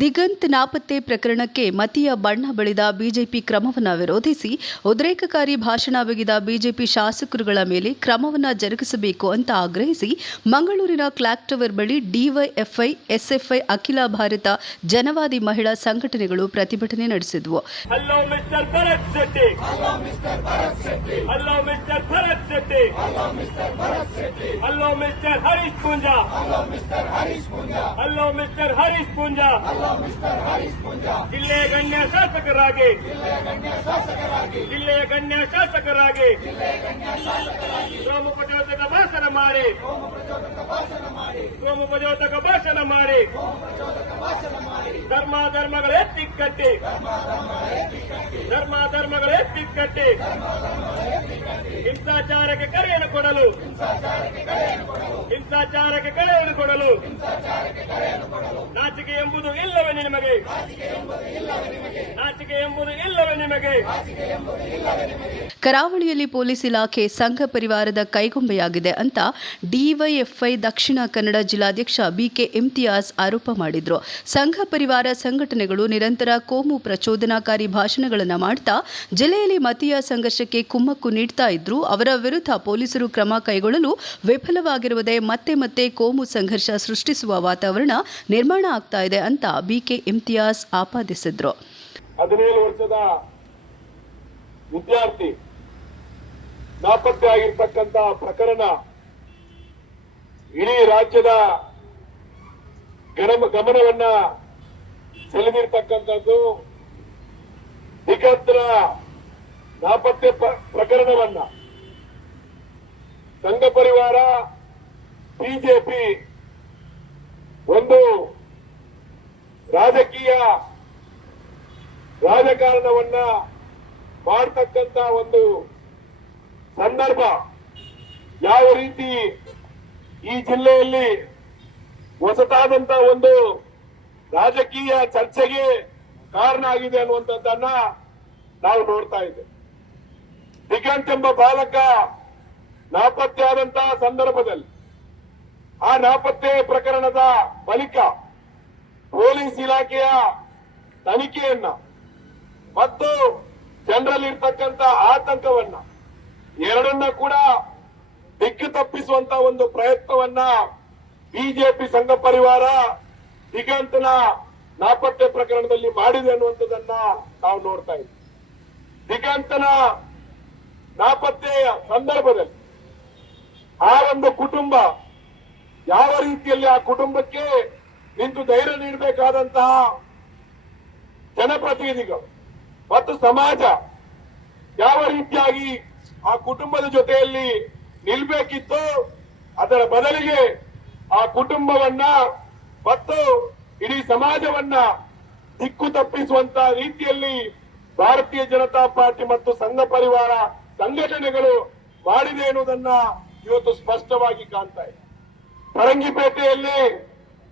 ದಿಗಂತ್ ನಾಪತ್ತೆ ಪ್ರಕರಣಕ್ಕೆ ಮತೀಯ ಬಣ್ಣ ಬಳಿದ ಬಿಜೆಪಿ ಕ್ರಮವನ್ನು ವಿರೋಧಿಸಿ ಉದ್ರೇಕಕಾರಿ ಭಾಷಣ ಬಿಗಿದ ಬಿಜೆಪಿ ಶಾಸಕರುಗಳ ಮೇಲೆ ಕ್ರಮವನ್ನು ಜರುಗಿಸಬೇಕು ಅಂತ ಆಗ್ರಹಿಸಿ ಮಂಗಳೂರಿನ ಕ್ಲಾಕ್ ಟವರ್ ಬಳಿ ಡಿವೈಎಫ್ಐ ಎಸ್ಎಫ್ಐ ಅಖಿಲ ಭಾರತ ಜನವಾದಿ ಮಹಿಳಾ ಸಂಘಟನೆಗಳು ಪ್ರತಿಭಟನೆ ನಡೆಸಿದವು. Hello mister Bharat Shetty. Hello mister Bharat Shetty. Hello mister Bharat Shetty. Hello mister Harish Poonja. ಜಿಲ್ಲೆಯ ಗಣ್ಯ ಶಾಸಕರಾಗಿ. ಜಿಲ್ಲೆಯ ಗಣ್ಯ ಶಾಸಕರಾಗಿ. ಸೋಮುಪಚೋದಕ ಭಾಷಣ ಮಾಡಿ. ಸೋಮುಪಚೋದಕ ಭಾಷಣ ಮಾಡಿ. ಧರ್ಮ ಧರ್ಮಗಳೇ ತಿಕ್ಕಟ್ಟಿ. ಧರ್ಮ ಧರ್ಮಗಳೇ ತಿಕ್ಕಟ್ಟಿ. ಹಿಂಸಾಚಾರಕ್ಕೆ ಕರೆಯನ್ನು ಕೊಡಲು. ಹಿಂಸಾಚಾರಕ್ಕೆ ಕರೆಯನ್ನು ಕೊಡಲು. ನಾಚಿಕೆ ಎಂಬುದು ಇಲ್ಲವೇ ನಿಮಗೆ. ನಾಚಿಕೆ ಎಂಬುದು ಇಲ್ಲವೇ ನಿಮಗೆ. ಕರಾವಳಿಯಲ್ಲಿ ಪೊಲೀಸ್ ಇಲಾಖೆ ಸಂಘ ಪರಿವಾರದ ಕೈಗೊಂಬೆಯಾಗಿದೆ ಅಂತ ಡಿವೈಎಫ್ಐ ದಕ್ಷಿಣ ಕನ್ನಡ ಜಿಲ್ಲಾಧ್ಯಕ್ಷ ಬಿಕೆ ಇಮ್ತಿಯಾಜ್ ಆರೋಪ ಮಾಡಿದ್ರು. ಸಂಘ ಪರಿವಾರ ಸಂಘಟನೆಗಳು ನಿರಂತರ ಕೋಮು ಪ್ರಚೋದನಾಕಾರಿ ಭಾಷಣಗಳನ್ನು ಮಾಡ್ತಾ ಜಿಲ್ಲೆಯಲ್ಲಿ ಮತೀಯ ಸಂಘರ್ಷಕ್ಕೆ ಕುಮ್ಮಕ್ಕು ನೀಡ್ತಾ ಇದ್ರು. ಅವರ ವಿರುದ್ಧ ಪೊಲೀಸರು ಕ್ರಮ ಕೈಗೊಳ್ಳಲು ವಿಫಲವಾಗಿರುವುದೇ ಮತ್ತೆ ಮತ್ತೆ ಕೋಮು ಸಂಘರ್ಷ ಸೃಷ್ಟಿಸುವ ವಾತಾವರಣ ನಿರ್ಮಾಣ ಆಗ್ತಾ ಇದೆ ಅಂತ ಬಿಕೆ ಇಮ್ತಿಯಾಜ್ ಆಪಾದಿಸಿದ್ರು. ವರ್ಷದ ವಿದ್ಯಾರ್ಥಿ ನಾಪತ್ತೆ ಆಗಿರ್ತಕ್ಕಂತಹ ಪ್ರಕರಣ ಇಡೀ ರಾಜ್ಯದ ಗಮ ಗಮನವನ್ನ ಸೆಳೆದಿರ್ತಕ್ಕಂಥದ್ದು ನಿಖತ್ರ ನಾಪತ್ತೆ ಪ್ರ- ಪ್ರಕರಣವನ್ನ. ಸಂಘ ಪರಿವಾರ, ಬಿಜೆಪಿ ಒಂದು ರಾಜಕೀಯ ರಾಜಕಾರಣವನ್ನ ಮಾಡ್ತಕ್ಕಂತ ಒಂದು ಸಂದರ್ಭ ಯಾವ ರೀತಿ ಈ ಜಿಲ್ಲೆಯಲ್ಲಿ ಹೊಸತಾದಂತ ಒಂದು ರಾಜಕೀಯ ಚರ್ಚೆಗೆ ಕಾರಣ ಆಗಿದೆ ಅನ್ನುವಂಥದ್ದನ್ನ ನಾವು ನೋಡ್ತಾ ಇದ್ದೇವೆ. ದಿಗಂತ್ ಎಂಬ ಬಾಲಕ ನಾಪತ್ತೆ ಆದಂತಹ ಸಂದರ್ಭದಲ್ಲಿ ಆ ನಾಪತ್ತೆ ಪ್ರಕರಣದ ಬಳಿಕ ಪೊಲೀಸ್ ಇಲಾಖೆಯ ತನಿಖೆಯನ್ನ ಮತ್ತು ಜನರಲ್ಲಿ ಇರ್ತಕ್ಕಂತ ಆತಂಕವನ್ನ ಎರಡನ್ನ ಕೂಡ ದಿಕ್ಕು ತಪ್ಪಿಸುವಂತ ಒಂದು ಪ್ರಯತ್ನವನ್ನ ಬಿಜೆಪಿ ಸಂಘ ಪರಿವಾರ ದಿಗಂತನ ನಾಪತ್ತೆ ಪ್ರಕರಣದಲ್ಲಿ ಮಾಡಿದೆ ಅನ್ನುವಂಥದ್ದನ್ನ ನಾವು ನೋಡ್ತಾ ಇದ್ದೀವಿ. ದಿಗಂತನ ನಾಪತ್ತೆಯ ಸಂದರ್ಭದಲ್ಲಿ ಆ ಒಂದು ಕುಟುಂಬ ಯಾವ ರೀತಿಯಲ್ಲಿ ಆ ಕುಟುಂಬಕ್ಕೆ ನಿಂತು ಧೈರ್ಯ ನೀಡಬೇಕಾದಂತಹ ಜನಪ್ರತಿನಿಧಿಗಳು ಮತ್ತು ಸಮಾಜ ಯಾವ ರೀತಿಯಾಗಿ ಆ ಕುಟುಂಬದ ಜೊತೆಯಲ್ಲಿ ನಿಲ್ಬೇಕಿತ್ತು. ಅದರ ಬದಲಿಗೆ ಆ ಕುಟುಂಬವನ್ನ ಮತ್ತು ಇಡೀ ಸಮಾಜವನ್ನ ದಿಕ್ಕು ತಪ್ಪಿಸುವಂತ ರೀತಿಯಲ್ಲಿ ಭಾರತೀಯ ಜನತಾ ಪಾರ್ಟಿ ಮತ್ತು ಸಂಘ ಪರಿವಾರ ಸಂಘಟನೆಗಳು ಮಾಡಿದೆ ಎನ್ನುವುದನ್ನ ಇವತ್ತು ಸ್ಪಷ್ಟವಾಗಿ ಕಾಣ್ತಾ ಇದೆ. ಪರಂಗಿಪೇಟೆಯಲ್ಲಿ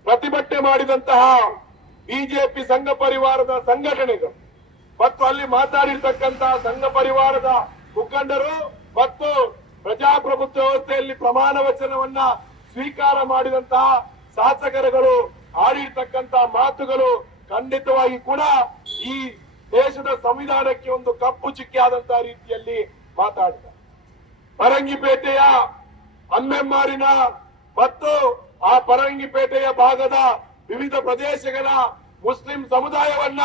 ಪ್ರತಿಭಟನೆ ಮಾಡಿದಂತಹ ಬಿಜೆಪಿ ಸಂಘ ಪರಿವಾರದ ಸಂಘಟನೆಗಳು ಮತ್ತು ಅಲ್ಲಿ ಮಾತಾಡಿರ್ತಕ್ಕಂತಹ ಸಂಘ ಪರಿವಾರದ ಮುಖಂಡರು ಮತ್ತು ಪ್ರಜಾಪ್ರಭುತ್ವ ವ್ಯವಸ್ಥೆಯಲ್ಲಿ ಪ್ರಮಾಣ ವಚನವನ್ನ ಸ್ವೀಕಾರ ಮಾಡಿದಂತಹ ಶಾಸಕರುಗಳು ಆಡಿರ್ತಕ್ಕಂತಹ ಮಾತುಗಳು ಖಂಡಿತವಾಗಿ ಕೂಡ ಈ ದೇಶದ ಸಂವಿಧಾನಕ್ಕೆ ಒಂದು ಕಪ್ಪು ಚುಕ್ಕಿ ಆದಂತಹ ರೀತಿಯಲ್ಲಿ ಮಾತಾಡಿದ. ಪರಂಗಿಪೇಟೆಯ ಅಮ್ಮೆಮ್ಮಾರಿನ ಮತ್ತು ಆ ಪರಂಗಿಪೇಟೆಯ ಭಾಗದ ವಿವಿಧ ಪ್ರದೇಶಗಳ ಮುಸ್ಲಿಂ ಸಮುದಾಯವನ್ನ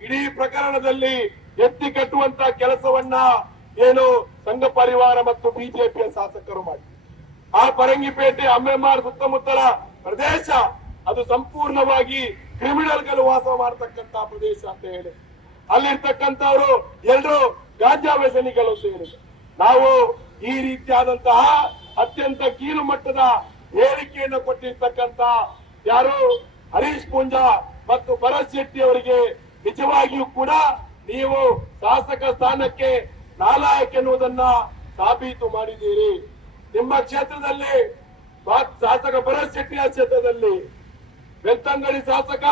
ಇಡೀ ಪ್ರಕರಣದಲ್ಲಿ ಎತ್ತಿ ಕಟ್ಟುವಂತ ಕೆಲಸವನ್ನ ಏನು ಸಂಘ ಪರಿವಾರ ಮತ್ತು ಬಿಜೆಪಿಯ ಶಾಸಕರು ಮಾಡಿ. ಆ ಪರಂಗಿಪೇಟೆ ಅಮ್ಮೆಮಾರ್ ಸುತ್ತಮುತ್ತಲ ಪ್ರದೇಶ, ಅದು ಸಂಪೂರ್ಣವಾಗಿ ಕ್ರಿಮಿನಲ್ಗಳು ವಾಸ ಮಾಡತಕ್ಕಂತ ಪ್ರದೇಶ ಅಂತ ಹೇಳಿ. ಅಲ್ಲಿರ್ತಕ್ಕಂಥವ್ರು ಎಲ್ಲರೂ ಗಾಂಜಾ ವ್ಯಸನಿಗಳು ಹೇಳಿದ್ರು ನಾವು ಈ ರೀತಿಯಾದಂತಹ ಅತ್ಯಂತ ಕೀಳು ಮಟ್ಟದ ಹೇಳಿಕೆಯನ್ನು ಕೊಟ್ಟಿರ್ತಕ್ಕಂತ ಯಾರು? ಹರೀಶ್ ಪೂಂಜಾ ಮತ್ತು ಭರತ್ ಶೆಟ್ಟಿ ಅವರಿಗೆ ನಿಜವಾಗಿಯೂ ಕೂಡ ನೀವು ಶಾಸಕ ಸ್ಥಾನಕ್ಕೆ ನಾಲಾಯಕ್ ಎನ್ನುವುದನ್ನ ಸಾಬೀತು ಮಾಡಿದ್ದೀರಿ. ನಿಮ್ಮ ಕ್ಷೇತ್ರದಲ್ಲಿ ಶಾಸಕ ಭರತ್ ಶೆಟ್ಟಿಯ ಕ್ಷೇತ್ರದಲ್ಲಿ, ಬೆಳ್ತಂಗಡಿ ಶಾಸಕ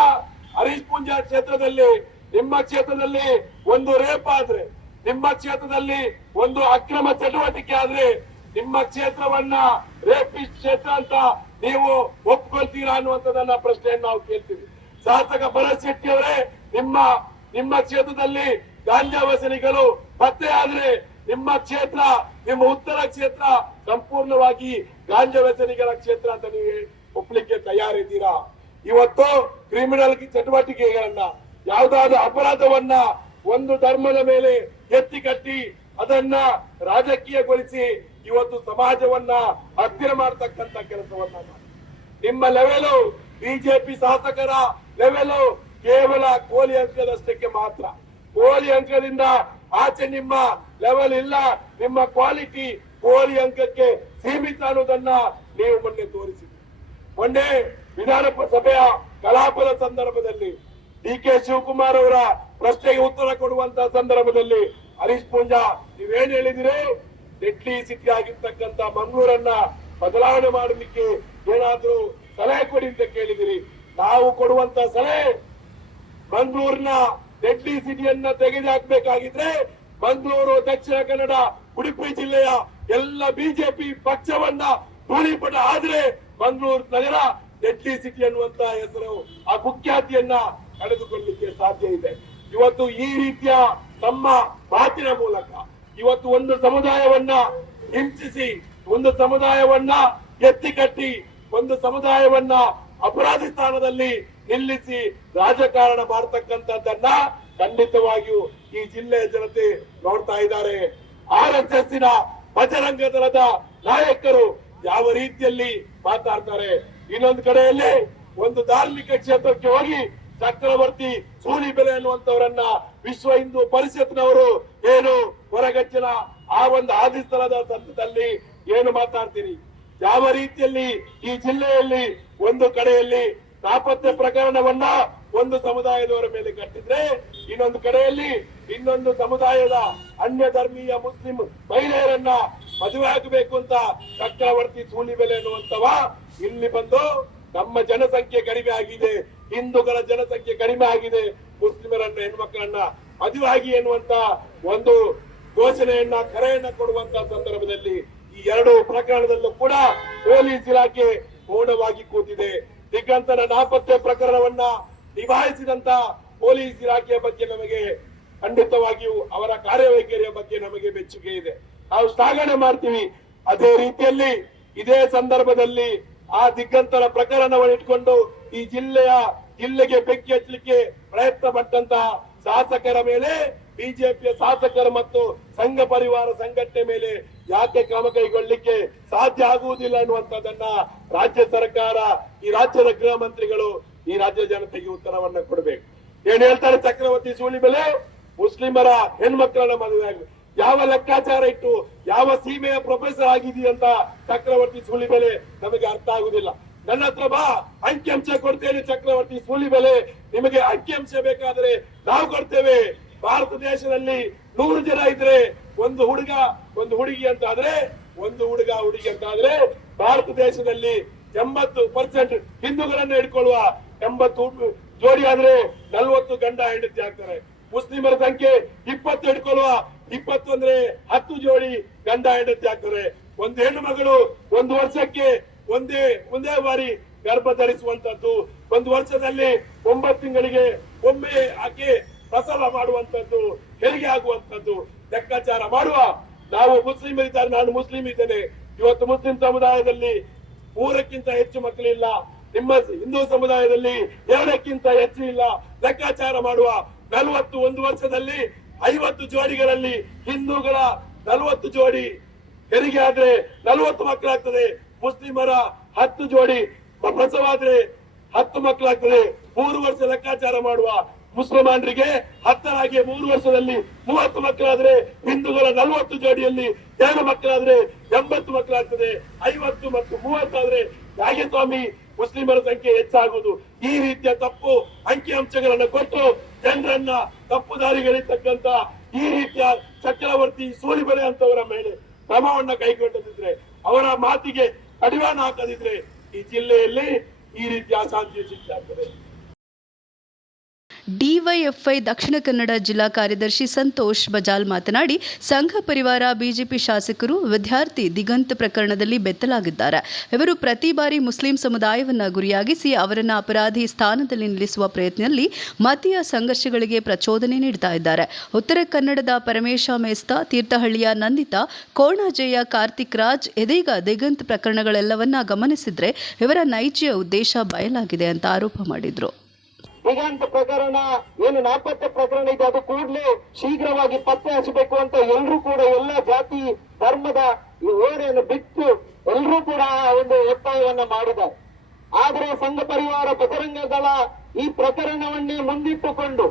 ಹರೀಶ್ ಪೂಂಜಾ ಕ್ಷೇತ್ರದಲ್ಲಿ, ನಿಮ್ಮ ಕ್ಷೇತ್ರದಲ್ಲಿ ಒಂದು ರೇಪ್ ಆದ್ರೆ, ನಿಮ್ಮ ಕ್ಷೇತ್ರದಲ್ಲಿ ಒಂದು ಅಕ್ರಮ ಚಟುವಟಿಕೆ ಆದ್ರೆ, ನಿಮ್ಮ ಕ್ಷೇತ್ರವನ್ನ ರೇಪಿಸ್ಟ್ ಕ್ಷೇತ್ರ ಅಂತ ನೀವು ಒಪ್ಕೊಳ್ತೀರಾ ಅನ್ನುವಂಥದ್ದನ್ನ ಪ್ರಶ್ನೆಯನ್ನು ನಾವು ಕೇಳ್ತೀವಿ. ಶಾಸಕ ಭರತ್ ಶೆಟ್ಟಿ ಅವರೇ ನಿಮ್ಮ ನಿಮ್ಮ ಕ್ಷೇತ್ರದಲ್ಲಿ ಗಾಂಜಾ ವ್ಯಸನಿಗಳು ಪತ್ತೆ ಆದ್ರೆ ನಿಮ್ಮ ಕ್ಷೇತ್ರ, ನಿಮ್ಮ ಉತ್ತರ ಕ್ಷೇತ್ರ ಸಂಪೂರ್ಣವಾಗಿ ಗಾಂಜಾ ವ್ಯಸನಿಗಳ ಕ್ಷೇತ್ರ ಅಂತ ನೀವು ಒಪ್ಲಿಕ್ಕೆ ತಯಾರಿದ್ದೀರಾ ಇವತ್ತು ಕ್ರಿಮಿನಲ್ ಚಟುವಟಿಕೆಗಳನ್ನ, ಯಾವ್ದಾದ್ರು ಅಪರಾಧವನ್ನ ಒಂದು ಧರ್ಮದ ಮೇಲೆ ಎತ್ತಿ ಕಟ್ಟಿ ಅದನ್ನ ರಾಜಕೀಯಗೊಳಿಸಿ ಇವತ್ತು ಸಮಾಜವನ್ನ ಹತ್ತಿರ ಮಾಡತಕ್ಕಂತ ಕೆಲಸವನ್ನ ನಿಮ್ಮ ಲೆವೆಲು ಬಿಜೆಪಿ ಶಾಸಕರ ಲೆವೆಲು ಕೇವಲ ಕೋಲಿ ಅಂಕದಷ್ಟಕ್ಕೆ ಮಾತ್ರ. ಕೋಲಿ ಅಂಕದಿಂದ ಆಚೆ ನಿಮ್ಮ ಲೆವೆಲ್ ಇಲ್ಲ, ನಿಮ್ಮ ಕ್ವಾಲಿಟಿ ಪೋಲಿ ಅಂಕಕ್ಕೆ ಸೀಮಿತ ಅನ್ನೋದನ್ನ ನೀವು ಮೊನ್ನೆ ತೋರಿಸಿದ್ರಿ. ಮೊನ್ನೆ ವಿಧಾನ ಸಭೆಯ ಕಲಾಪದ ಸಂದರ್ಭದಲ್ಲಿ ಡಿ ಕೆ ಶಿವಕುಮಾರ್ ಅವರ ಪ್ರಶ್ನೆಗೆ ಉತ್ತರ ಕೊಡುವಂತ ಸಂದರ್ಭದಲ್ಲಿ ಹರೀಶ್ ಪೂಂಜಾ, ನೀವೇನ್ ಹೇಳಿದಿರಿ? ಡೆಡ್ಲಿ ಸಿಟಿ ಆಗಿರ್ತಕ್ಕಂತ ಮಂಗಳೂರನ್ನ ಬದಲಾವಣೆ ಮಾಡಲಿಕ್ಕೆ ಏನಾದ್ರೂ ಸಲಹೆ ಕೊಡಿ ಅಂತ ಕೇಳಿದಿರಿ. ನಾವು ಕೊಡುವಂತ ಸಲಹೆ ಮಂಗಳೂರಿನ ಡೆಡ್ಲಿ ಸಿಟಿಯನ್ನ ತೆಗೆದುಹಾಕಬೇಕಾಗಿದ್ರೆ ಮಂಗಳೂರು ದಕ್ಷಿಣ ಕನ್ನಡ ಉಡುಪಿ ಜಿಲ್ಲೆಯ ಎಲ್ಲ ಬಿಜೆಪಿ ಪಕ್ಷವನ್ನ ಧೂಳಿಪಟ ಆದ್ರೆ ಮಂಗಳೂರು ನಗರ ಡೆಡ್ಲಿ ಸಿಟಿ ಅನ್ನುವಂತ ಹೆಸರು, ಆ ಕುಖ್ಯಾತಿಯನ್ನ ಕಳೆದುಕೊಳ್ಳಲಿಕ್ಕೆ ಸಾಧ್ಯ ಇದೆ. ಇವತ್ತು ಈ ರೀತಿಯ ನಮ್ಮ ಮಾತಿನ ಮೂಲಕ ಇವತ್ತು ಒಂದು ಸಮುದಾಯವನ್ನ ಹಿಂಸಿಸಿ, ಒಂದು ಸಮುದಾಯವನ್ನ ಎತ್ತಿ ಕಟ್ಟಿ ಒಂದು ಸಮುದಾಯವನ್ನ ಅಪರಾಧಿ ಸ್ಥಾನದಲ್ಲಿ ನಿಲ್ಲಿಸಿ ರಾಜಕಾರಣ ಮಾಡತಕ್ಕಂಥದ್ದನ್ನ ಖಂಡಿತವಾಗಿಯೂ ಈ ಜಿಲ್ಲೆಯ ಜನತೆ ನೋಡ್ತಾ ಇದ್ದಾರೆ. ಆರ್ ಎಸ್ ಎಸ್ನ ಬಜರಂಗ ದಳದ ನಾಯಕರು ಯಾವ ರೀತಿಯಲ್ಲಿ ಮಾತಾಡ್ತಾರೆ? ಇನ್ನೊಂದು ಕಡೆಯಲ್ಲಿ ಒಂದು ಧಾರ್ಮಿಕ ಕ್ಷೇತ್ರಕ್ಕೆ ಹೋಗಿ ಚಕ್ರವರ್ತಿ ಸೂಲಿಬೆಲೆ ಅನ್ನುವಂತವರನ್ನ ವಿಶ್ವ ಹಿಂದೂ ಪರಿಷತ್ನವರು ಏನು ಹೊರಗಚ್ಚಿನ ಆ ಒಂದು ಆದಿಸ್ಥಳದ ಸಂತದಲ್ಲಿ ಏನು ಮಾತಾಡ್ತೀರಿ? ಯಾವ ರೀತಿಯಲ್ಲಿ ಈ ಜಿಲ್ಲೆಯಲ್ಲಿ ಒಂದು ಕಡೆಯಲ್ಲಿ ನಾಪತ್ತೆ ಪ್ರಕರಣವನ್ನ ಒಂದು ಸಮುದಾಯದವರ ಮೇಲೆ ಕಟ್ಟಿದ್ರೆ ಇನ್ನೊಂದು ಕಡೆಯಲ್ಲಿ ಇನ್ನೊಂದು ಸಮುದಾಯದ ಅನ್ಯ ಧರ್ಮೀಯ ಮುಸ್ಲಿಂ ಮಹಿಳೆಯರನ್ನ ಮದುವೆ ಆಗಬೇಕು ಅಂತ ಚಕ್ರವರ್ತಿ ಸೂಲಿಬೆಲೆ ಅನ್ನುವಂತವ ಇಲ್ಲಿ ಬಂದು ನಮ್ಮ ಜನಸಂಖ್ಯೆ ಕಡಿಮೆ ಆಗಿದೆ, ಹಿಂದೂಗಳ ಜನಸಂಖ್ಯೆ ಕಡಿಮೆ ಆಗಿದೆ, ಮುಸ್ಲಿಮರನ್ನ ಹೆಣ್ಮಕ್ಕಳನ್ನ ಮದುವೆ ಆಗಿ ಎನ್ನುವಂತ ಒಂದು ಘೋಷಣೆಯನ್ನ, ಕರೆಯನ್ನ ಕೊಡುವಂತ ಸಂದರ್ಭದಲ್ಲಿ ಈ ಎರಡು ಪ್ರಕರಣದಲ್ಲೂ ಕೂಡ ಪೊಲೀಸ್ ಇಲಾಖೆ ಮೌನವಾಗಿ ಕೂತಿದೆ. ದಿಗಂತನ ನಾಪತ್ತೆ ಪ್ರಕರಣವನ್ನ ನಿಭಾಯಿಸಿದಂತ ಪೊಲೀಸ್ ಇಲಾಖೆಯ ಬಗ್ಗೆ ನಮಗೆ ಖಂಡಿತವಾಗಿಯೂ ಅವರ ಕಾರ್ಯವೈಖರಿಯ ಬಗ್ಗೆ ನಮಗೆ ಮೆಚ್ಚುಗೆ ಇದೆ. ನಾವು ಶ್ಲಾಘನೆ ಮಾಡ್ತೀವಿ. ಅದೇ ರೀತಿಯಲ್ಲಿ ಇದೇ ಸಂದರ್ಭದಲ್ಲಿ ಆ ದಿಗ್ಗಂತರ ಪ್ರಕರಣವನ್ನು ಇಟ್ಕೊಂಡು ಈ ಜಿಲ್ಲೆಯ ಜಿಲ್ಲೆಗೆ ಬೆಂಕಿ ಹಚ್ಚಲಿಕ್ಕೆ ಪ್ರಯತ್ನ ಪಟ್ಟಂತಹ ಶಾಸಕರ ಮೇಲೆ ಬಿಜೆಪಿಯ ಶಾಸಕರು ಮತ್ತು ಸಂಘ ಪರಿವಾರ ಸಂಘಟನೆ ಮೇಲೆ ಯಾಕೆ ಕ್ರಮ ಕೈಗೊಳ್ಳಲಿಕ್ಕೆ ಸಾಧ್ಯ ಆಗುವುದಿಲ್ಲ ಅನ್ನುವಂಥದ್ದನ್ನ ರಾಜ್ಯ ಸರ್ಕಾರ, ಈ ರಾಜ್ಯದ ಗೃಹ ಮಂತ್ರಿಗಳು, ಈ ರಾಜ್ಯ ಜನತೆಗೆ ಉತ್ತರವನ್ನ ಕೊಡಬೇಕು. ಏನ್ ಹೇಳ್ತಾರೆ ಚಕ್ರವರ್ತಿ ಸೂಳಿ ಬೆಲೆ ಮುಸ್ಲಿಮರ ಹೆಣ್ಮಕ್ಳನ್ನ ಮದುವೆ ಆಗಲಿ ಯಾವ ಲೆಕ್ಕಾಚಾರ ಇಟ್ಟು ಯಾವ ಸೀಮೆಯ ಪ್ರೊಫೆಸರ್ ಆಗಿದೆಯಂತ ಚಕ್ರವರ್ತಿ ಸೂಳಿಬೆಲೆ ನಮಗೆ ಅರ್ಥ ಆಗುದಿಲ್ಲ ನನ್ನ ಹತ್ರ ಬಾ ಅಂಕಿಅಂಶ ಕೊಡ್ತೇನೆ ಚಕ್ರವರ್ತಿ ಸೂಳಿಬೆಲೆ ನಿಮಗೆ ಅಂಕಿಅಂಶ ಬೇಕಾದ್ರೆ ನಾವು ಕೊಡ್ತೇವೆ. ಭಾರತ ದೇಶದಲ್ಲಿ ನೂರು ಜನ ಇದ್ರೆ ಒಂದು ಹುಡುಗ, ಒಂದು ಹುಡುಗಿ ಅಂತ ಆದ್ರೆ ಒಂದು ಹುಡುಗ, ಹುಡುಗಿ ಅಂತ ಆದ್ರೆ ಭಾರತ ದೇಶದಲ್ಲಿ ಎಂಬತ್ತು ಪರ್ಸೆಂಟ್ ಹಿಂದೂಗಳನ್ನ ಹಿಡ್ಕೊಳ್ಳುವ ಎಂಬತ್ತು ಜೋಡಿ ಆದ್ರೆ ನಲ್ವತ್ತು ಗಂಡ ಹೆಂಡತಿ ಆಗ್ತಾರೆ. ಮುಸ್ಲಿಮರ ಸಂಖ್ಯೆ ಇಪ್ಪತ್ತು ಹಿಡ್ಕೊಳ್ಳುವ ಇಪ್ಪತ್ತು ಅಂದ್ರೆ ಹತ್ತು ಜೋಡಿ ಗಂಡ ಹೆಂಡತಿ ಆಗ್ತಾರೆ. ಒಂದು ಹೆಣ್ಣು ಮಗಳು ಒಂದು ವರ್ಷಕ್ಕೆ ಒಂದೇ ಒಂದೇ ಬಾರಿ ಗರ್ಭ ಧರಿಸುವಂತದ್ದು. ಒಂದು ವರ್ಷದಲ್ಲಿ ಒಂಬತ್ತು ತಿಂಗಳಿಗೆ ಒಮ್ಮೆ ಆಕೆ ಪ್ರಸವ ಮಾಡುವಂತದ್ದು ಹೆರಿಗೆ ಆಗುವಂತದ್ದು ಲೆಕ್ಕಾಚಾರ ಮಾಡುವ. ನಾವು ಮುಸ್ಲಿಂ ಮುಸ್ಲಿಮರಿದ್ದಾರೆ ನಾನು ಮುಸ್ಲಿಂ ಇದ್ದೇನೆ. ಇವತ್ತು ಮುಸ್ಲಿಂ ಸಮುದಾಯದಲ್ಲಿ ಮೂರಕ್ಕಿಂತ ಹೆಚ್ಚು ಮಕ್ಕಳಿಲ್ಲ. ನಿಮ್ಮ ಹಿಂದೂ ಸಮುದಾಯದಲ್ಲಿ ಎರಡಕ್ಕಿಂತ ಹೆಚ್ಚು ಇಲ್ಲ. ಲೆಕ್ಕಾಚಾರ ಮಾಡುವ. ನಲವತ್ತು ಒಂದು ವರ್ಷದಲ್ಲಿ ಐವತ್ತು ಜೋಡಿಗಳಲ್ಲಿ ಹಿಂದೂಗಳ ನಲವತ್ತು ಜೋಡಿ ಹೆರಿಗೆ ಆದ್ರೆ ನಲವತ್ತು ಮಕ್ಕಳಾಗ್ತದೆ. ಮುಸ್ಲಿಮರ ಹತ್ತು ಜೋಡಿ ಪ್ರಸವ ಆದ್ರೆ ಹತ್ತು ಮಕ್ಕಳಾಗ್ತದೆ. ಮೂರು ವರ್ಷ ಲೆಕ್ಕಾಚಾರ ಮಾಡುವ. ಮುಸಲ್ಮಾನರಿಗೆ ಹತ್ತರಾಗಿ ಮೂರು ವರ್ಷದಲ್ಲಿ ಮೂವತ್ತು ಮಕ್ಕಳಾದ್ರೆ ಹಿಂದೂಗಳ ನಲವತ್ತು ಜೋಡಿಯಲ್ಲಿ ಎರಡು ಮಕ್ಕಳಾದ್ರೆ ಎಂಬತ್ತು ಮಕ್ಕಳಾಗ್ತದೆ, ಐವತ್ತು ಮತ್ತು ಮೂವತ್ತಾದ್ರೆ ಯಾಕೆ ಸ್ವಾಮಿ ಮುಸ್ಲಿಮರ ಸಂಖ್ಯೆ ಹೆಚ್ಚಾಗುವುದು. ಈ ರೀತಿಯ ತಪ್ಪು ಅಂಕಿಅಂಶಗಳನ್ನ ಕೊಟ್ಟು ಜನರನ್ನ ತಪ್ಪು ದಾರಿಗಳಿರ್ತಕ್ಕಂತ ಈ ರೀತಿಯ ಚಕ್ರವರ್ತಿ ಸೂಲಿಬೆಲೆ ಅಂತವರ ಮೇಲೆ ಕ್ರಮವನ್ನ ಕೈಗೊಂಡದಿದ್ರೆ ಅವರ ಮಾತಿಗೆ ಕಡಿವಾಣ ಹಾಕದಿದ್ರೆ ಈ ಜಿಲ್ಲೆಯಲ್ಲಿ ಈ ರೀತಿಯ ಅಶಾಂತಿ ಸೃಷ್ಟಿಯಾಗ್ತದೆ ಡಿವೈಎಫ್ಐ ದಕ್ಷಿಣ ಕನ್ನಡ ಜಿಲ್ಲಾ ಕಾರ್ಯದರ್ಶಿ ಸಂತೋಷ್ ಬಜಾಲ್ ಮಾತನಾಡಿ, ಸಂಘ ಪರಿವಾರ ಬಿಜೆಪಿ ಶಾಸಕರು ವಿದ್ಯಾರ್ಥಿ ದಿಗಂತ್ ಪ್ರಕರಣದಲ್ಲಿ ಬೆತ್ತಲಾಗಿದ್ದಾರೆ. ಇವರು ಪ್ರತಿ ಬಾರಿ ಮುಸ್ಲಿಂ ಸಮುದಾಯವನ್ನು ಗುರಿಯಾಗಿಸಿ ಅವರನ್ನು ಅಪರಾಧಿ ಸ್ಥಾನದಲ್ಲಿ ನಿಲ್ಲಿಸುವ ಪ್ರಯತ್ನದಲ್ಲಿ ಮತೀಯ ಸಂಘರ್ಷಗಳಿಗೆ ಪ್ರಚೋದನೆ ನೀಡ್ತಾ ಇದ್ದಾರೆ. ಉತ್ತರ ಕನ್ನಡದ ಪರಮೇಶ ಮೇಸ್ತಾ, ತೀರ್ಥಹಳ್ಳಿಯ ನಂದಿತಾ ಕೋಣಾಜೆಯ ಕಾರ್ತಿಕ್ ರಾಜ್, ಇದೀಗ ದಿಗಂತ್ ಪ್ರಕರಣಗಳೆಲ್ಲವನ್ನ ಗಮನಿಸಿದ್ರೆ ಇವರ ನೈಜ ಉದ್ದೇಶ ಬಯಲಾಗಿದೆ ಅಂತ ಆರೋಪ ಮಾಡಿದ್ರು. ದಿಗಂತ ಪ್ರಕರಣ, ಏನು ನಾಪತ್ತೆ ಪ್ರಕರಣ ಇದೆ, ಅದು ಕೂಡಲೇ ಶೀಘ್ರವಾಗಿ ಪತ್ತೆ ಹಚ್ಚಬೇಕು ಅಂತ ಎಲ್ಲರೂ ಕೂಡ, ಎಲ್ಲ ಜಾತಿ, ಧರ್ಮದ ಈ ಓರೆಯನ್ನು ಬಿಟ್ಟು ಎಲ್ಲರೂ ಕೂಡ ಒಂದು ಒತ್ತಾಯವನ್ನ ಮಾಡಿದ್ದಾರೆ. ಆದರೆ ಸಂಘ ಪರಿವಾರ ಬಜರಂಗ ಈ ಪ್ರಕರಣವನ್ನೇ ಮುಂದಿಟ್ಟುಕೊಂಡು,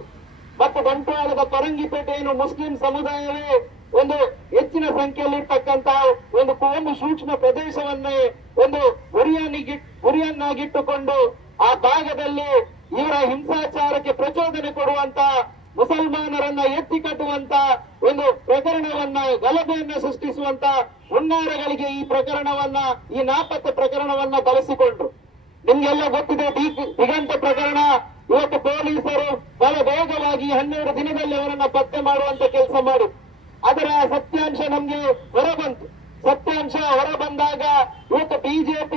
ಮತ್ತು ಬಂಟ್ವಾಳದ ಪರಂಗಿಪೇಟೆಯನ್ನು ಮುಸ್ಲಿಂ ಸಮುದಾಯವೇ ಒಂದು ಹೆಚ್ಚಿನ ಸಂಖ್ಯೆಯಲ್ಲಿ ಇರ್ತಕ್ಕಂತಹ ಒಂದು ಕೋಮು ಸೂಕ್ಷ್ಮ ಪ್ರದೇಶವನ್ನೇ ಒಂದು ಗುರಿಯನ್ನಿಗಿ ಗುರಿಯನ್ನಾಗಿಟ್ಟುಕೊಂಡು ಆ ಭಾಗದಲ್ಲಿ ಇವರ ಹಿಂಸಾಚಾರಕ್ಕೆ ಪ್ರಚೋದನೆ ಕೊಡುವಂತ ಮುಸಲ್ಮಾನರನ್ನ ಎತ್ತಿ ಕಟ್ಟುವಂತ ಒಂದು ಪ್ರಕರಣವನ್ನ ಗಲಭೆಯನ್ನ ಸೃಷ್ಟಿಸುವಂತ ಹುನ್ನಾರಗಳಿಗೆ ಈ ಪ್ರಕರಣವನ್ನ, ಈ ನಾಪತ್ತೆ ಪ್ರಕರಣವನ್ನ ಬಳಸಿಕೊಂಡ್ರು. ನಿಮ್ಗೆಲ್ಲ ಗೊತ್ತಿದೆ ದಿಗಂತ ಪ್ರಕರಣ. ಇವತ್ತು ಪೊಲೀಸರು ಬಹಳ ವೇಗವಾಗಿ ಹನ್ನೆರಡು ದಿನದಲ್ಲಿ ಅವರನ್ನ ಪತ್ತೆ ಮಾಡುವಂತ ಕೆಲಸ ಮಾಡಿ. ಅದರ ಸತ್ಯಾಂಶ ನಮ್ಗೆ ಹೊರಬಂತು. ಸತ್ಯಾಂಶ ಹೊರ ಬಂದಾಗ ಇವತ್ತು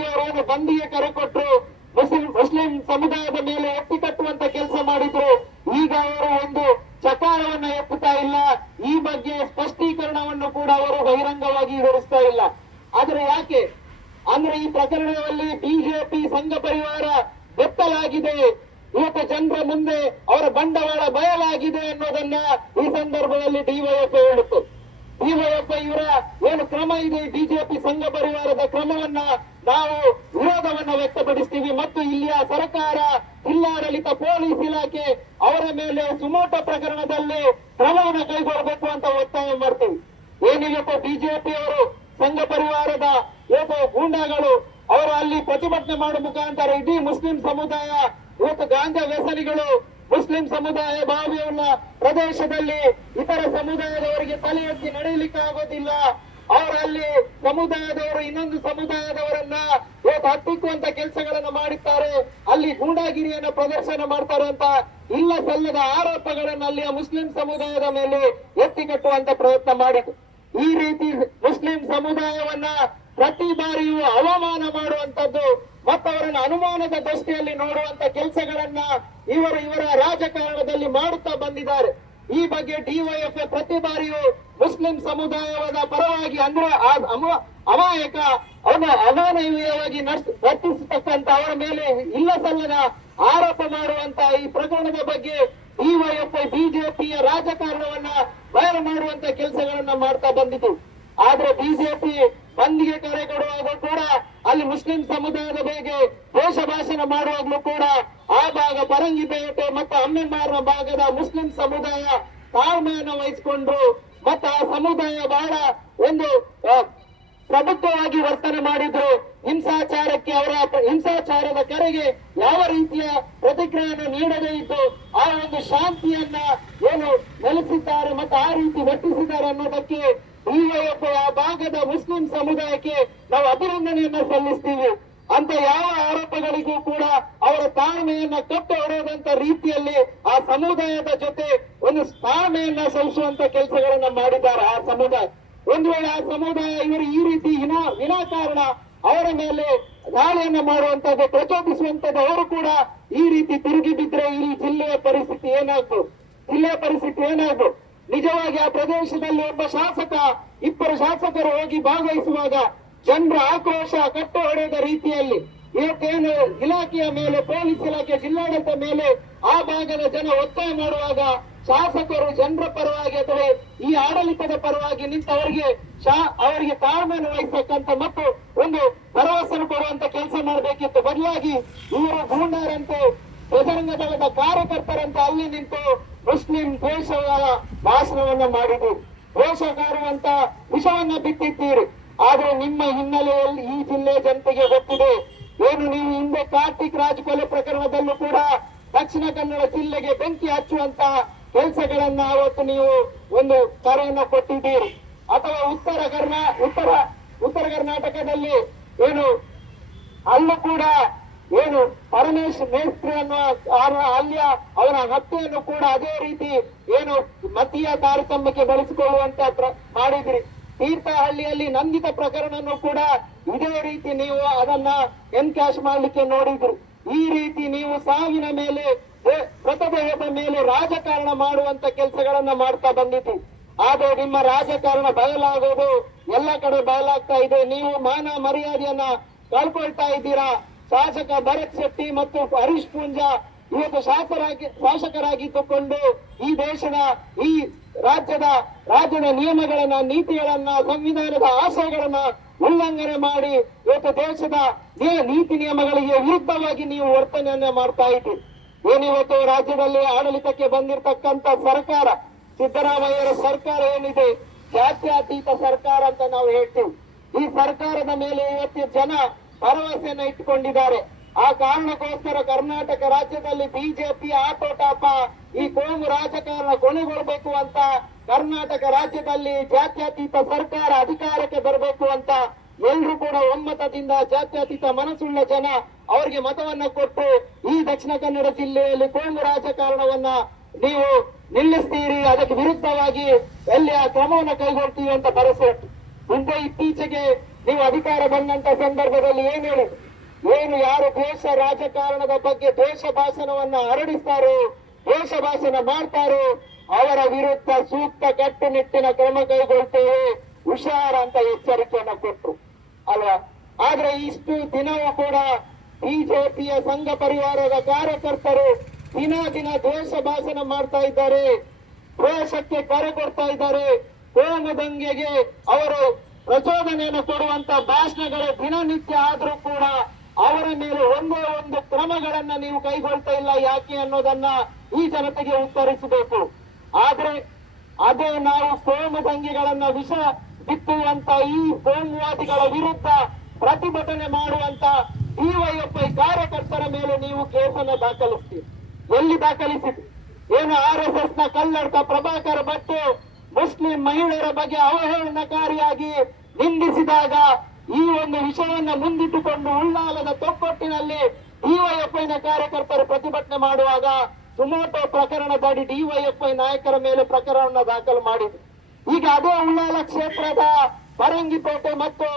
ಅವರೇನು ಬಂದಿಗೆ ಕರೆ ಕೊಟ್ಟರು ಮುಸ್ಲಿಂ ಮುಸ್ಲಿಂ ಸಮುದಾಯದ ಮೇಲೆ ಎತ್ತಿ ಕಟ್ಟುವಂತ ಕೆಲಸ ಮಾಡಿದ್ರು. ಈಗ ಅವರು ಒಂದು ಚಕಾರವನ್ನ ಎತ್ತುತ್ತಾ ಇಲ್ಲ. ಈ ಬಗ್ಗೆ ಸ್ಪಷ್ಟೀಕರಣವನ್ನು ಕೂಡ ಅವರು ಬಹಿರಂಗವಾಗಿ ವಿವರಿಸ್ತಾ ಇಲ್ಲ. ಆದ್ರೆ ಯಾಕೆ? ಅಂದ್ರೆ ಈ ಪ್ರಕರಣದಲ್ಲಿ ಬಿಜೆಪಿ ಸಂಘ ಪರಿವಾರ ಬೆತ್ತಲಾಗಿದೆ. ಇವತ್ತು ಜನರ ಮುಂದೆ ಅವರ ಬಂಡವಾಳ ಬಯಲಾಗಿದೆ ಅನ್ನೋದನ್ನ ಈ ಸಂದರ್ಭದಲ್ಲಿ ಡಿವೈಎಫ್ ಹೇಳುತ್ತೆ. ಡಿವೈಎಫ್ ಇವರ ಏನು ಕ್ರಮ ಇದೆ? ಬಿಜೆಪಿ ಸಂಘ ಪರಿವಾರದ ಕ್ರಮವನ್ನ ನಾವು ವಿರೋಧವನ್ನ ವ್ಯಕ್ತಪಡಿಸ್ತೀವಿ. ಮತ್ತು ಇಲ್ಲಿಯ ಸರ್ಕಾರ, ಜಿಲ್ಲಾಡಳಿತ, ಪೊಲೀಸ್ ಇಲಾಖೆ ಅವರ ಮೇಲೆ ಸುಮೋಟ ಪ್ರಕರಣದಲ್ಲಿ ಕ್ರಮವನ್ನು ಕೈಗೊಳ್ಳಬೇಕು ಅಂತ ಒತ್ತಾಯ ಮಾಡ್ತೀವಿ. ಏನಿಲ್ಲಪ್ಪ ಬಿಜೆಪಿ ಅವರು? ಸಂಘ ಪರಿವಾರದ ಏನು ಗೂಂಡಾಗಳು ಅವರು ಅಲ್ಲಿ ಪ್ರತಿಭಟನೆ ಮಾಡುವ ಮುಖಾಂತರ ಇಡೀ ಮುಸ್ಲಿಂ ಸಮುದಾಯ, ಇವತ್ತು ಗಾಂಜಾ ವ್ಯಸನಿಗಳು ಮುಸ್ಲಿಂ ಸಮುದಾಯ ಬಾವಿಯುಳ್ಳ ಪ್ರದೇಶದಲ್ಲಿ ಇತರ ಸಮುದಾಯದವರಿಗೆ ತಲೆ ಎತ್ತಿ ನಡೆಯಲಿಕ್ಕೆ ಆಗೋದಿಲ್ಲ. ಅವರಲ್ಲಿ ಸಮುದಾಯದವರು ಇನ್ನೊಂದು ಸಮುದಾಯದವರನ್ನ ಇವತ್ತು ಹತ್ತಿಕ್ಕುವಂತ ಕೆಲಸಗಳನ್ನ ಮಾಡುತ್ತಾರೆ ಅಲ್ಲಿ ಗೂಂಡಾಗಿರಿಯನ್ನ ಪ್ರದರ್ಶನ ಮಾಡ್ತಾರೆ ಅಂತ ಇಲ್ಲ ಸಲ್ಲದ ಆರೋಪಗಳನ್ನ ಅಲ್ಲಿಯ ಮುಸ್ಲಿಂ ಸಮುದಾಯದ ಮೇಲೆ ಎತ್ತಿ ಕಟ್ಟುವಂತ ಪ್ರಯತ್ನ ಮಾಡಿತು ಈ ರೀತಿ ಮುಸ್ಲಿಂ ಸಮುದಾಯವನ್ನ ಪ್ರತಿ ಬಾರಿಯೂ ಅವಮಾನ ಮಾಡುವಂತದ್ದು ಮತ್ತವರನ್ನು ಅನುಮಾನದ ದೃಷ್ಟಿಯಲ್ಲಿ ನೋಡುವಂತ ಕೆಲಸಗಳನ್ನ ಇವರು ಇವರ ರಾಜಕಾರಣದಲ್ಲಿ ಮಾಡುತ್ತಾ ಬಂದಿದ್ದಾರೆ. ಈ ಬಗ್ಗೆ ಡಿವೈಎಫ್ ಪ್ರತಿ ಬಾರಿಯೂ ಮುಸ್ಲಿಂ ಸಮುದಾಯದ ಪರವಾಗಿ ಅಂದ್ರೆ ಅಮಾಯಕ ಅವನ ಅಮಾನವೀಯವಾಗಿ ವರ್ತಿಸತಕ್ಕಂತ ಅವರ ಮೇಲೆ ಇಲ್ಲ ಸಲ್ಲದ ಆರೋಪ ಮಾಡುವಂತ ಈ ಪ್ರಕರಣದ ಬಗ್ಗೆ ಡಿವೈಎಫ್ಐ ಬಿಜೆಪಿಯ ರಾಜಕಾರಣವನ್ನ ಬಯಲು ಮಾಡುವಂತ ಕೆಲಸಗಳನ್ನ ಮಾಡ್ತಾ ಬಂದಿತು ಆದ್ರೆ ಬಿಜೆಪಿ ಬಂದ್ಗೆ ಕರೆ ಕೊಡುವಾಗ ಕೂಡ ಅಲ್ಲಿ ಮುಸ್ಲಿಂ ಸಮುದಾಯದ ಬಗ್ಗೆ ದೋಷ ಭಾಷಣ ಮಾಡುವಾಗ್ಲೂ ಕೂಡ ಆ ಭಾಗ ಪರಂಗಿಪೇಟೆ ಮತ್ತು ಅಮ್ಮೆಮಾರ ಭಾಗದ ಮುಸ್ಲಿಂ ಸಮುದಾಯ ತಾಳ್ಮೆಯನ್ನು ವಹಿಸಿಕೊಂಡ್ರು. ಮತ್ತು ಆ ಸಮುದಾಯ ಬಹಳ ಒಂದು ಆ, ಪ್ರಬುದ್ಧವಾಗಿ ವರ್ತನೆ ಮಾಡಿದ್ರು. ಹಿಂಸಾಚಾರಕ್ಕೆ ಅವರ ಹಿಂಸಾಚಾರದ ಕರೆಗೆ ಯಾವ ರೀತಿಯ ಪ್ರತಿಕ್ರಿಯೆಯನ್ನು ನೀಡದೇ ಇದ್ದು ಆ ಒಂದು ಶಾಂತಿಯನ್ನ ಏನು ನೆಲೆಸಿದ್ದಾರೆ ಮತ್ತು ಆ ರೀತಿ ವರ್ತಿಸಿದ್ದಾರೆ ಅನ್ನೋದಕ್ಕೆ ಡಿವೈಎಫ್ ಆ ಭಾಗದ ಮುಸ್ಲಿಂ ಸಮುದಾಯಕ್ಕೆ ನಾವು ಅಭಿನಂದನೆಯನ್ನ ಸಲ್ಲಿಸ್ತೀವಿ. ಅಂತ ಯಾವ ಆರೋಪಗಳಿಗೂ ಕೂಡ ಅವರ ತಾಳ್ಮೆಯನ್ನ ಕಟ್ಟು ಹೊಡೆಯದಂತ ರೀತಿಯಲ್ಲಿ ಆ ಸಮುದಾಯದ ಜೊತೆ ಒಂದು ತಾಳ್ಮೆಯನ್ನ ಸಲ್ಲಿಸುವಂತ ಕೆಲಸಗಳನ್ನ ಮಾಡಿದ್ದಾರೆ ಆ ಸಮುದಾಯ. ಒಂದು ವೇಳೆ ಆ ಸಮುದಾಯ ಇವರು ಈ ರೀತಿ ಹಿನಾ ವಿನಾಕಾರಣ ಅವರ ಮೇಲೆ ದಾಳಿಯನ್ನ ಮಾಡುವಂತದ್ದು ಪ್ರಚೋದಿಸುವಂತದ್ದು, ಅವರು ಕೂಡ ಈ ರೀತಿ ತಿರುಗಿ ಬಿದ್ರೆ ಈ ಜಿಲ್ಲೆಯ ಪರಿಸ್ಥಿತಿ ಏನಾಗ್ಬೋದು? ಜಿಲ್ಲೆಯ ಪರಿಸ್ಥಿತಿ ಏನಾಗ್ಬೋದು? ನಿಜವಾಗಿ ಆ ಪ್ರದೇಶದಲ್ಲಿ ಒಬ್ಬ ಶಾಸಕ, ಇಬ್ಬರು ಶಾಸಕರು ಹೋಗಿ ಭಾಗವಹಿಸುವಾಗ ಜನರ ಆಕ್ರೋಶ ಕಟ್ಟು ಹೊಡೆದ ರೀತಿಯಲ್ಲಿ ಇವತ್ತೇನು ಇಲಾಖೆಯ ಮೇಲೆ, ಪೊಲೀಸ್ ಇಲಾಖೆ ಜಿಲ್ಲಾಡಳಿತ ಮೇಲೆ ಆ ಭಾಗದ ಜನ ಒತ್ತಾಯ ಮಾಡುವಾಗ ಶಾಸಕರು ಜನರ ಪರವಾಗಿ ಅಥವಾ ಈ ಆಡಳಿತದ ಪರವಾಗಿ ನಿಂತು ಅವರಿಗೆ ಶಾ, ಅವರಿಗೆ ತಾಳ್ಮೆಯನ್ನು ವಹಿಸತಕ್ಕಂತ ಮತ್ತು ಒಂದು ಭರವಸೆ ಕೊಡುವಂತ ಕೆಲಸ ಮಾಡಬೇಕಿತ್ತು. ಬದಲಾಗಿ ಇವರು ಗೂಂಡಾರಂತೆ, ಬಜರಂಗ ದಳದ ಕಾರ್ಯಕರ್ತರಂತೆ ಅಲ್ಲಿ ನಿಂತು ಮುಸ್ಲಿಂ ದ್ವೇಷವಾದ ಭಾಷಣವನ್ನ ಮಾಡಿದ್ರು ದ್ವೇಷಗಾರುವಂತ ವಿಷವನ್ನ ಬಿಟ್ಟಿದ್ದೀರಿ. ಆದ್ರೆ ನಿಮ್ಮ ಹಿನ್ನೆಲೆಯಲ್ಲಿ ಈ ಜಿಲ್ಲೆ ಜನತೆಗೆ ಗೊತ್ತಿದೆ. ಏನು ನೀವು ಹಿಂದೆ ಕಾರ್ತಿಕ್ ರಾಜ್ ಕೊಲೆ ಪ್ರಕರಣದಲ್ಲೂ ಕೂಡ ದಕ್ಷಿಣ ಕನ್ನಡ ಜಿಲ್ಲೆಗೆ ಬೆಂಕಿ ಹಚ್ಚುವಂತ ಕೆಲಸಗಳನ್ನ ಅವತ್ತು ನೀವು ಒಂದು ಕರೆಯನ್ನ ಕೊಟ್ಟಿದ್ದೀರಿ. ಅಥವಾ ಉತ್ತರ ಕರ್ನಾ, ಉತ್ತರ ಉತ್ತರ ಕರ್ನಾಟಕದಲ್ಲಿ ಏನು ಅಲ್ಲೂ ಕೂಡ ಏನು ಪರಮೇಶ್ ಮೇಸ್ತ್ರಿ ಅನ್ನೋ ಆ- ಅಲ್ಲಿಯ ಅವರ ಹತ್ಯೆಯನ್ನು ಕೂಡ ಅದೇ ರೀತಿ ಏನು ಮತೀಯ ತಾರತಮ್ಯಕ್ಕೆ ಬಳಸಿಕೊಳ್ಳುವಂತ ಮಾಡಿದ್ರಿ. ತೀರ್ಥಹಳ್ಳಿಯಲ್ಲಿ ನಂದಿತ ಪ್ರಕರಣವನ್ನು ಕೂಡ ಇದೇ ರೀತಿ ನೀವು ಅದನ್ನ ಎನ್ಕ್ಯಾಶ್ ಮಾಡಲಿಕ್ಕೆ ನೋಡಿದ್ರು. ಈ ರೀತಿ ನೀವು ಸಾವಿನ ಮೇಲೆ ಮೃತದೇಹದ ಮೇಲೆ ರಾಜಕಾರಣ ಮಾಡುವಂತ ಕೆಲಸಗಳನ್ನ ಮಾಡ್ತಾ ಬಂದಿದ್ರಿ. ಆದ್ರೆ ನಿಮ್ಮ ರಾಜಕಾರಣ ಬಯಲಾಗೋದು ಎಲ್ಲ ಕಡೆ ಬಯಲಾಗ್ತಾ ಇದೆ. ನೀವು ಮಾನ ಮರ್ಯಾದೆಯನ್ನ ಕಳ್ಕೊಳ್ತಾ ಇದ್ದೀರಾ? ಶಾಸಕ ಭರತ್ ಶೆಟ್ಟಿ ಮತ್ತು ಹರೀಶ್ ಪೂಂಜಾ ಇವತ್ತು ಶಾಸಕರಾಗಿ ಶಾಸಕರಾಗಿದ್ದುಕೊಂಡು ಈ ದೇಶದ, ಈ ರಾಜ್ಯದ ರಾಜ್ಯದ ನಿಯಮಗಳನ್ನ, ನೀತಿಗಳನ್ನ, ಸಂವಿಧಾನದ ಆಶಯಗಳನ್ನ ಉಲ್ಲಂಘನೆ ಮಾಡಿ ಇವತ್ತು ದೇಶದ ನೀತಿ ನಿಯಮಗಳಿಗೆ ವಿರುದ್ಧವಾಗಿ ನೀವು ವರ್ತನೆಯನ್ನ ಮಾಡ್ತಾ ಇದ್ದೀರಿ. ಏನಿವತ್ತು ರಾಜ್ಯದಲ್ಲಿ ಆಡಳಿತಕ್ಕೆ ಬಂದಿರತಕ್ಕಂತ ಸರ್ಕಾರ, ಸಿದ್ದರಾಮಯ್ಯರ ಸರ್ಕಾರ ಏನಿದೆ? ಜಾತ್ಯಾತೀತ ಸರ್ಕಾರ ಅಂತ ನಾವು ಹೇಳ್ತೀವಿ. ಈ ಸರ್ಕಾರದ ಮೇಲೆ ಇವತ್ತು ಜನ ಭರವಸೆಯನ್ನ ಇಟ್ಟುಕೊಂಡಿದ್ದಾರೆ. ಆ ಕಾರಣಕ್ಕೋಸ್ಕರ ಕರ್ನಾಟಕ ರಾಜ್ಯದಲ್ಲಿ ಬಿಜೆಪಿ ಆಟೋಟಾಪ ಈ ಕೋಮು ರಾಜಕಾರಣ ಕೊನೆಗೊಳ್ಳಬೇಕು ಅಂತ ಕರ್ನಾಟಕ ರಾಜ್ಯದಲ್ಲಿ ಜಾತ್ಯತೀತ ಸರ್ಕಾರ ಅಧಿಕಾರಕ್ಕೆ ಬರಬೇಕು ಅಂತ ಎಲ್ರೂ ಕೂಡ ಒಮ್ಮತದಿಂದ ಜಾತ್ಯತೀತ ಮನಸ್ಸುಳ್ಳ ಜನ ಅವರಿಗೆ ಮತವನ್ನ ಕೊಟ್ಟು ಈ ದಕ್ಷಿಣ ಕನ್ನಡ ಜಿಲ್ಲೆಯಲ್ಲಿ ಕೋಮು ರಾಜಕಾರಣವನ್ನ ನೀವು ನಿಲ್ಲಿಸ್ತೀರಿ, ಅದಕ್ಕೆ ವಿರುದ್ಧವಾಗಿ ಎಲ್ಲಿ ಆ ಕ್ರಮವನ್ನು ಕೈಗೊಳ್ತೀವಿ ಅಂತ ಭರವಸೆ ಮುಂದೆ ಇತ್ತೀಚೆಗೆ ನೀವು ಅಧಿಕಾರ ಬಂದಂತ ಸಂದರ್ಭದಲ್ಲಿ ಏನ್ ಹೇಳಿ? ಏನು ಯಾರು ದ್ವೇಷ ರಾಜಕಾರಣದ ಬಗ್ಗೆ ದ್ವೇಷ ಭಾಷಣವನ್ನ ಹರಡಿಸ್ತಾರೋ, ದ್ವೇಷ ಭಾಷಣ ಮಾಡ್ತಾರೋ, ಅವರ ವಿರುದ್ಧ ಸೂಕ್ತ ಕಟ್ಟುನಿಟ್ಟಿನ ಕ್ರಮ ಕೈಗೊಳ್ತೇವೆ, ಹುಷಾರ ಅಂತ ಎಚ್ಚರಿಕೆಯನ್ನ ಕೊಟ್ರು, ಅಲ್ವಾ? ಆದ್ರೆ ಇಷ್ಟು ದಿನವೂ ಕೂಡ ಬಿಜೆಪಿಯ ಸಂಘ ಪರಿವಾರದ ಕಾರ್ಯಕರ್ತರು ದಿನ ದಿನ ದ್ವೇಷ ಭಾಷಣ ಮಾಡ್ತಾ ಇದ್ದಾರೆ, ದ್ವೇಷಕ್ಕೆ ಕರೆ ಕೊಡ್ತಾ ಇದ್ದಾರೆ ಕೋಮು ದಂಗೆಗೆ ಅವರು ಪ್ರಚೋದನೆಯನ್ನು ಕೊಡುವಂತ ಭಾಷಣಗಳು ದಿನನಿತ್ಯ ಆದ್ರೂ ಕೂಡ ಅವರ ಮೇಲೆ ಒಂದೇ ಒಂದು ಕ್ರಮಗಳನ್ನ ನೀವು ಕೈಗೊಳ್ತಾ ಇಲ್ಲ ಯಾಕೆ ಅನ್ನೋದನ್ನ ಈ ಜನತೆಗೆ ಉತ್ತರಿಸಬೇಕು. ಆದ್ರೆ ಅದೇ ನಾವು ಕೋಮು ದಂಗೆಗಳನ್ನ ವಿಷ ಬಿತ್ತುವಂತ ಈ ಕೋಮುವಾದಿಗಳ ವಿರುದ್ಧ ಪ್ರತಿಭಟನೆ ಮಾಡುವಂತ ಡಿವೈಎಫ್ಐ ಕಾರ್ಯಕರ್ತರ ಮೇಲೆ ನೀವು ಕೇಸನ್ನು ದಾಖಲಿಸ್ತೀರಿ. ಎಲ್ಲಿ ದಾಖಲಿಸಿದ್ರಿ? ಏನು ಆರ್ ಎಸ್ ಎಸ್ನ ಕಲ್ಲಡ್ಕ ಪ್ರಭಾಕರ್ ಭಟ್ ಮುಸ್ಲಿಂ ಮಹಿಳೆಯರ ಬಗ್ಗೆ ಅವಹೇಳನಕಾರಿಯಾಗಿ ನಿಂದಿಸಿದಾಗ ಈ ಒಂದು ವಿಷಯವನ್ನು ಮುಂದಿಟ್ಟುಕೊಂಡು ಉಳ್ಳಾಲದ ತೊಕ್ಕೊಟ್ಟಿನಲ್ಲಿ ಡಿವೈಎಫ್ಐನ ಕಾರ್ಯಕರ್ತರು ಪ್ರತಿಭಟನೆ ಮಾಡುವಾಗ ಸುಮೋಟೋ ಪ್ರಕರಣದಡಿ ಡಿವೈಎಫ್ಐ ನಾಯಕರ ಮೇಲೆ ಪ್ರಕರಣವನ್ನು ದಾಖಲು ಮಾಡಿದ್ರು ಈಗ ಅದೇ ಉಳ್ಳಾಲ ಕ್ಷೇತ್ರದ ಪರಂಗಿಪೇಟೆ ಮತ್ತು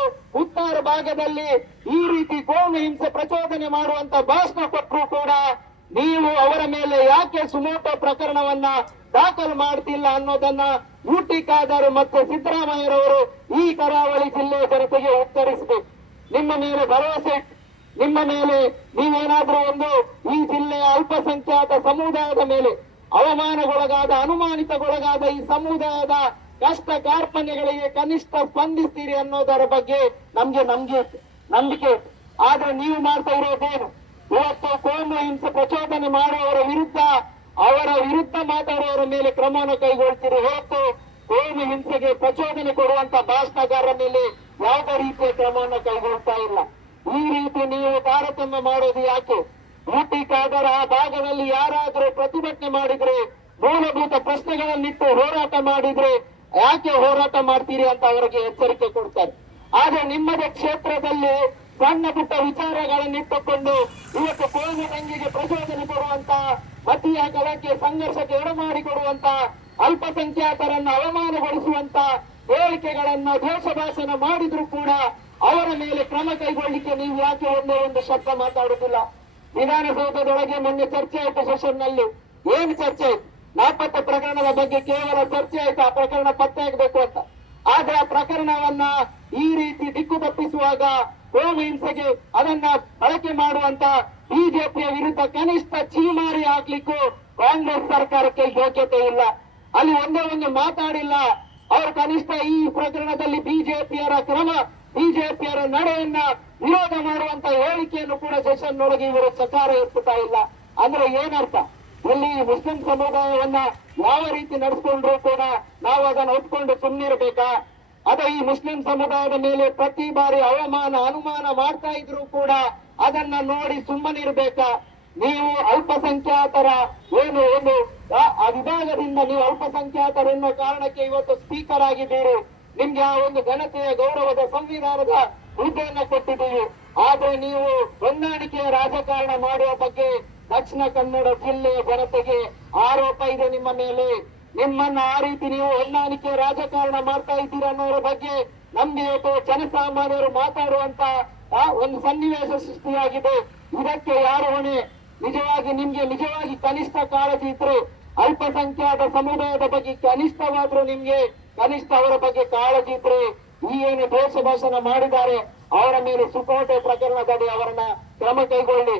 ಉತ್ತರ ಭಾಗದಲ್ಲಿ ಈ ರೀತಿ ಕೋಮು ಹಿಂಸೆ ಪ್ರಚೋದನೆ ಮಾಡುವಂತ ಭಾಷಣ ಕೊಟ್ಟರು ಕೂಡ ನೀವು ಅವರ ಮೇಲೆ ಯಾಕೆ ಸುಮೋಟೋ ಪ್ರಕರಣವನ್ನ ದಾಖಲು ಮಾಡ್ತಿಲ್ಲ ಅನ್ನೋದನ್ನ ಯುಟಿ ಖಾದರ್ ಮತ್ತು ಸಿದ್ದರಾಮಯ್ಯರವರು ಈ ಕರಾವಳಿ ಜಿಲ್ಲೆಯ ಜನತೆಗೆ ಉತ್ತರಿಸಬೇಕು ನಿಮ್ಮ ಮೇಲೆ ಭರವಸೆ ನಿಮ್ಮ ಮೇಲೆ ನೀವೇನಾದ್ರೂ ಒಂದು ಈ ಜಿಲ್ಲೆಯ ಅಲ್ಪಸಂಖ್ಯಾತ ಸಮುದಾಯದ ಮೇಲೆ ಅವಮಾನಗೊಳಗಾದ, ಅನುಮಾನಿತಗೊಳಗಾದ ಈ ಸಮುದಾಯದ ಕಷ್ಟ ಕಾರ್ಪಣ್ಯಗಳಿಗೆ ಕನಿಷ್ಠ ಸ್ಪಂದಿಸ್ತೀರಿ ಅನ್ನೋದರ ಬಗ್ಗೆ ನಮ್ಗೆ ನಂಬಿಕೆ ಇತ್ತು. ಆದ್ರೆ ನೀವು ಮಾಡ್ತಾ ಇರೋದೇನು ಇವತ್ತು ಕೋಮು ಹಿಂಸೆ ಪ್ರಚೋದನೆ ಮಾಡುವವರ ವಿರುದ್ಧ, ಅವರ ವಿರುದ್ಧ ಮಾತಾಡುವವರ ಮೇಲೆ ಕ್ರಮವನ್ನು ಕೈಗೊಳ್ತೀರಿ? ಹೊರತು ಕೋಮು ಹಿಂಸೆಗೆ ಪ್ರಚೋದನೆ ಕೊಡುವಂತ ಭಾಷಣಗಾರರ ಮೇಲೆ ಯಾವುದೇ ರೀತಿಯ ಕ್ರಮವನ್ನು ಕೈಗೊಳ್ತಾ ಇಲ್ಲ? ಈ ರೀತಿ ನೀವು ತಾರತಮ್ಯ ಮಾಡೋದು ಯಾಕೆ? ಊಟಿ ಆ ಭಾಗದಲ್ಲಿ ಯಾರಾದರೂ ಪ್ರತಿಭಟನೆ ಮಾಡಿದ್ರೆ, ಮೂಲಭೂತ ಪ್ರಶ್ನೆಗಳನ್ನಿಟ್ಟು ಹೋರಾಟ ಮಾಡಿದ್ರೆ ಯಾಕೆ ಹೋರಾಟ ಮಾಡ್ತೀರಿ ಅಂತ ಅವರಿಗೆ ಎಚ್ಚರಿಕೆ ಕೊಡ್ತಾರೆ. ಆದ್ರೆ ನಿಮ್ಮದೇ ಕ್ಷೇತ್ರದಲ್ಲಿ ಸಣ್ಣ ಪುಟ್ಟ ವಿಚಾರಗಳನ್ನಿಟ್ಟುಕೊಂಡು ಇವತ್ತು ಕೋಮು ದಂಗೆಗೆ ಪ್ರಚೋದನೆ ಕೊಡುವಂತ, ಮತೀಯ ಕಲಕ್ಕೆ ಸಂಘರ್ಷಕ್ಕೆ ಎಡಮಾಡಿಕೊಡುವಂತ ಅಲ್ಪಸಂಖ್ಯಾತರನ್ನು ಅವಮಾನಗೊಳಿಸುವಂತ ಹೇಳಿಕೆಗಳನ್ನ ದೋಷ ಭಾಷಣ ಮಾಡಿದ್ರು ಕೂಡ ಅವರ ಮೇಲೆ ಕ್ರಮ ಕೈಗೊಳ್ಳಿಕ್ಕೆ ನೀವು ಯಾಕೆ ಒಂದೇ ಒಂದು ಶಬ್ದ ಮಾತಾಡುದಿಲ್ಲ ವಿಧಾನಸೌಧದೊಳಗೆ ಮೊನ್ನೆ ಚರ್ಚೆ ಆಯ್ತು ಸೆಷನ್ನಲ್ಲಿ ಏನು ಚರ್ಚೆ ಆಯ್ತು? ನಾಪತ್ತೆ ಪ್ರಕರಣದ ಬಗ್ಗೆ ಕೇವಲ ಚರ್ಚೆ ಆಯ್ತು, ಆ ಪ್ರಕರಣ ಪತ್ತೆ ಆಗಬೇಕು ಅಂತ. ಆದ್ರೆ ಆ ಪ್ರಕರಣವನ್ನ ಈ ರೀತಿ ದಿಕ್ಕು ತಪ್ಪಿಸುವಾಗ ಕೋಮು ಹಿಂಸೆಗೆ ಅದನ್ನ ಬಳಕೆ ಮಾಡುವಂತ ಬಿಜೆಪಿಯ ವಿರುದ್ಧ ಕನಿಷ್ಠ ಚೀಮಾರಿ ಆಗ್ಲಿಕ್ಕೂ ಕಾಂಗ್ರೆಸ್ ಸರ್ಕಾರಕ್ಕೆ ಯೋಗ್ಯತೆ ಇಲ್ಲ. ಅಲ್ಲಿ ಒಂದೇ ಒಂದು ಮಾತಾಡಿಲ್ಲ. ಅವರು ಕನಿಷ್ಠ ಈ ಪ್ರಕರಣದಲ್ಲಿ ಬಿಜೆಪಿಯರ ಕ್ರಮ, ಬಿಜೆಪಿಯರ ನಡೆಯನ್ನ ವಿರೋಧ ಮಾಡುವಂತ ಹೇಳಿಕೆಯನ್ನು ಕೂಡ ಸೆಷನ್ ಒಳಗೆ ಇವರು ಸಕಾರ ಎತ್ತುತ್ತಾ ಇಲ್ಲ. ಅಂದ್ರೆ ಏನರ್ಥ? ಇಲ್ಲಿ ಮುಸ್ಲಿಂ ಸಮುದಾಯವನ್ನ ಯಾವ ರೀತಿ ನಡೆಸ್ಕೊಂಡ್ರು ಕೂಡ ನಾವು ಅದನ್ನ ಒಪ್ಕೊಂಡು ಸುಮ್ಮನಿರ್ಬೇಕಾ ಅದ ಈ ಮುಸ್ಲಿಂ ಸಮುದಾಯದ ಮೇಲೆ ಪ್ರತಿ ಬಾರಿ ಅವಮಾನ, ಅನುಮಾನ ಮಾಡ್ತಾ ಇದ್ರು ಕೂಡ ಅದನ್ನ ನೋಡಿ ಸುಮ್ಮನಿರ್ಬೇಕಾ. ನೀವು ಅಲ್ಪಸಂಖ್ಯಾತರ ಏನು ಒಂದು ಆ- ವಿಭಾಗದಿಂದ ನೀವು ಅಲ್ಪಸಂಖ್ಯಾತರೆನ್ನೋ ಕಾರಣಕ್ಕೆ ಇವತ್ತು ಸ್ಪೀಕರ್ ಆಗಿದ್ದೀರಿ. ನಿಮ್ಗೆ ಆ ಒಂದು ಘನತೆಯ ಗೌರವದ ಸಂವಿಧಾನದ ಹುದ್ದೆಯನ್ನ ಕೊಟ್ಟಿದ್ದೀವಿ. ಆದ್ರೆ ನೀವು ಹೊಂದಾಣಿಕೆಯ ರಾಜಕಾರಣ ಮಾಡುವ ಬಗ್ಗೆ ದಕ್ಷಿಣ ಕನ್ನಡ ಜಿಲ್ಲೆಯ ಜನತೆಗೆ ಆರೋಪ ಇದೆ ನಿಮ್ಮ ಮೇಲೆ. ನಿಮ್ಮನ್ನ ಆ ರೀತಿ ನೀವು ಹೊಂದಾಣಿಕೆ ರಾಜಕಾರಣ ಮಾಡ್ತಾ ಇದ್ದೀರಾ ಅನ್ನೋರ ಬಗ್ಗೆ ನಮ್ಗೆ ಇವತ್ತು ಜನಸಾಮಾನ್ಯರು ಮಾತಾಡುವಂತ ಒಂದು ಸನ್ನಿವೇಶ ಸೃಷ್ಟಿಯಾಗಿದೆ. ಇದಕ್ಕೆ ಯಾರು ಹೊಣೆ? ನಿಜವಾಗಿ ನಿಮ್ಗೆ ನಿಜವಾಗಿ ಕನಿಷ್ಠ ಕಾಳಜಿ ಇದ್ರು, ಅಲ್ಪಸಂಖ್ಯಾತ ಸಮುದಾಯದ ಬಗ್ಗೆ ಕನಿಷ್ಠವಾದ್ರು ನಿಮ್ಗೆ ಕನಿಷ್ಠ ಅವರ ಬಗ್ಗೆ ಕಾಳಜಿ ಇದ್ರೆ ಈ ಏನು ದೋಷ ಭಾಷಣ ಮಾಡಿದ್ದಾರೆ, ಅವರ ಮೇಲೆ ಸುಕೋಟೆ ಪ್ರಕರಣದಡಿ ಅವರನ್ನ ಕ್ರಮ ಕೈಗೊಳ್ಳಿ.